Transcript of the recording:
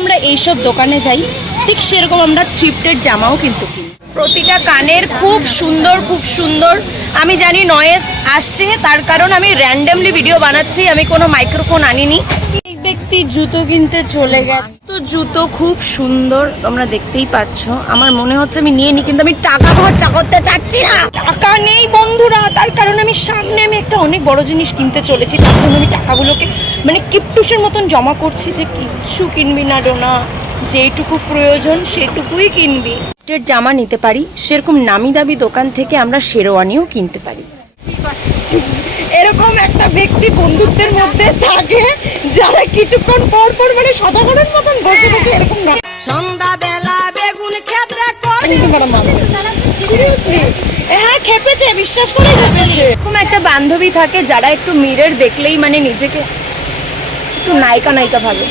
আমরা এইসব দোকানে যাই ঠিক সেরকম আমরা থ্রিফটের জামাও কিন্তু কিনি। প্রতিটা কানের খুব সুন্দর। আমি জানি নয়েজ আসছে, তার কারণ আমি র্যান্ডামলি ভিডিও বানাচ্ছি, আমি কোনো মাইক্রোফোন আনিনি। এক ব্যক্তি জুতো কিনতে চলে গেছে, তো জুতো খুব সুন্দর তোমরা দেখতেই পাচ্ছ। আমার মনে হচ্ছে আমি নিয়ে নিই, কিন্তু আমি টাকা খরচা করতে চাচ্ছি না, টাকা নেই বন্ধুরা। তার কারণ আমি সামনে একটা অনেক বড় জিনিস কিনতে চলেছি, তার জন্য আমি টাকাগুলোকে মানে কিপটুসের মতন জমা করছি যে কিচ্ছু কিনবি না ডোনা, যেটুকু প্রয়োজন সেটুকুই কিনবি। জামা নিতে পারি, সেরকম নামি দামি দোকান থেকে আমরা শেরওয়ানিও কিনতে পারি। এরকম একটা ব্যক্তি বন্ধুত্বের মধ্যে থাকে যারা কিছুক্ষণ পর পর মানে সাধারণ মতন বসে থাকে, এরকম না। সন্ধ্যাবেলা বেগুন খেতে হ্যাঁ খেপেছে, বিশ্বাস করে খেপেছে। এরকম একটা বান্ধবী থাকে যারা একটু মিরর দেখলেই মানে নিজেকে একটু নায়িকা ভাবে।